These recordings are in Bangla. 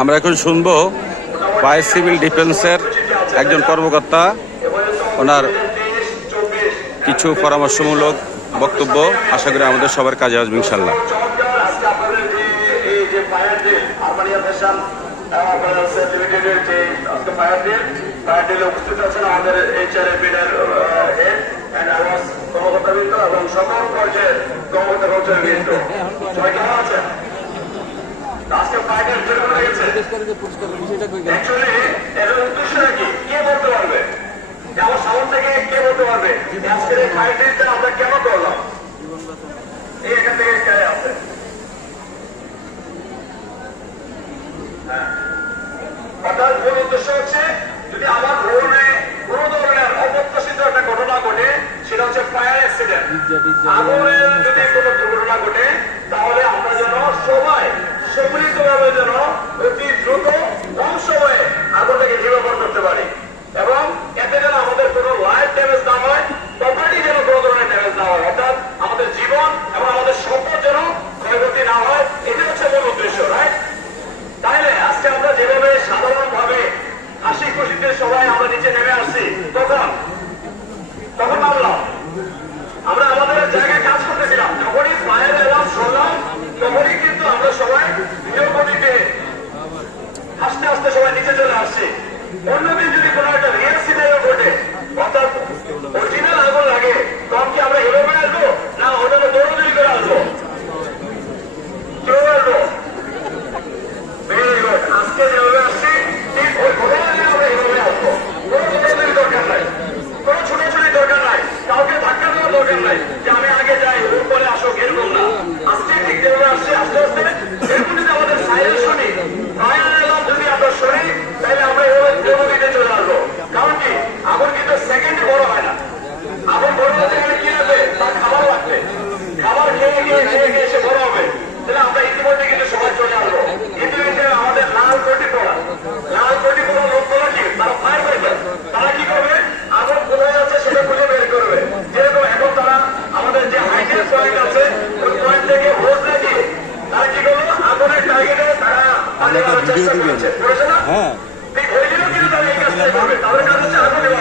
আমরা এখন শুনব ভাইস সিভিল ডিফেন্সের একজন কর্মকর্তা। ওনার কিছু পরামর্শমূলক বক্তব্য আশা করি আমাদের সবার কাজে আসবে, ইনশাল্লাহ। ফায়ার ফায়ার ফায়ার এবং সকল পর্যায়ের কর্মকর্তা কর্মচারীবৃন্দ আমার সামন থেকে কে বলতে পারবে? যে আজকের এই ফায়ার ড্রিলটা আমরা কেন করলাম? এই এখান থেকে আছে অর্থাৎ মূল উদ্দেশ্য হচ্ছে যদি আমার ভ্রমণে কোনো ধরনের অপ্রত্যাশিত একটা ঘটনা ঘটে সেটা হচ্ছে ফায়ার অ্যাক্সিডেন্ট আগুনের যদি কোনো দুর্ঘটনা ঘটে তাহলে আমরা যেন সবাই সম্মিলিতভাবে যেন অতি দ্রুত কম সময়ে আগুনটাকে নির্বাপন করতে পারি। এবং এতে যেন আমাদের কোনো লাইফ ড্যামেজ না হয় প্রপার্টি যেন কোনো ধরনের ড্যামেজ না হয়, অর্থাৎ আমাদের জীবন এবং আমাদের সম্পদ যেন ক্ষয়ক্ষতি না হয়, এটাই হচ্ছে মূল উদ্দেশ্য রাইট তাইলে আজকে আমরা যেভাবে সাধারণভাবে হাসি খুশিতে সবাই আমরা নিচে নেমে আসছি, তখন তখন ভাবলাম আমরা আমাদের জায়গায় কাজ করতেছিলাম যখনই ফায়ার অ্যালার্ম শুনলাম তখনই কিন্তু আমরা সবাই ভিডিও গতিতে আস্তে আস্তে সবাই নিচে চলে আসছি। অন্যদিন যদি কোনো একটা রিয়েল সিনারিও ঘটে, অর্থাৎ অরিজিনাল আগুন লাগে, তখন কি আমরা এভাবে আসব? না ওটাকে দৌড়দৌড়ি করে আসব? আমি আগে যাই, ওর পরে আসো এরকম না। আজকে ঠিক যেভাবে আসছি, আস্তে আস্তে এরকম যদি আমাদের সাইলেন্স শুনি ফায়ার অ্যালার্ম যদি আমরা শুনি তাহলে আমরা এভাবে দ্রুতগতিতে চলে আসব কারণ কি আগুন কিন্তু সেকেন্ডে বড় হয় না আগুন বড় হতে গেলে কি লাগবে তার খাবার লাগবে খাবার খেয়ে গিয়ে খেয়ে গিয়ে সে বড় হবে তাহলে আমরা ইতিমধ্যে কিন্তু সবাই চলে আসব ইতিমধ্যে আমাদের লাল কোটি পড়া লাল কোটি পড়া লোকগুলো কি তারা ফায়ার ফাইটার তারা কি করবে আগুন কোথায় আছে সেটা খুঁজে বের করবে যেরকম এখন তারা আমাদের যে হাইটের পয়েন্ট আছে ওই পয়েন্ট থেকে হোস লাগিয়ে তারা কি করল আগুনের টার্গেটে তারা পানি মারার চেষ্টা করেছে করেছে না হ্যাঁ ঠিক হয়েছিল কিন্তু তারা এই কাজটাই করবে তাদের কাজ হচ্ছে আগুন নেভানো কত সুন্দর আগুন ভিউ কোথায় আছে সেটা খুঁজে বের করা। বারো সেকেন্ডে আমাদের কাজ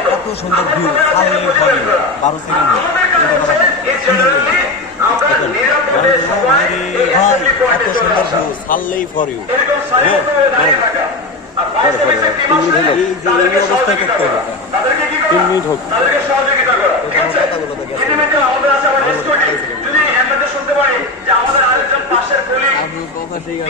কত সুন্দর ভিউ সারলেই ফর ইউ এরকম সারিবদ্ধ হয়ে দাঁড়িয়ে থাকা। আর ফায়ার সার্ভিসের টিম আসলে এই যে এই অবস্থায় করতে হবে। তাদেরকে কি করা? তিন মিনিট হোক। তাদেরকে সহযোগিতা করা ঠিক আছে? কথাগুলো তো গেছে। ইতিমধ্যে আমাদের আছে আমার স্কুটি যদি এমনিতে শুনতে পারি যে আমাদের আরেকজন পাশের কলিগ কথা ঠিক আছে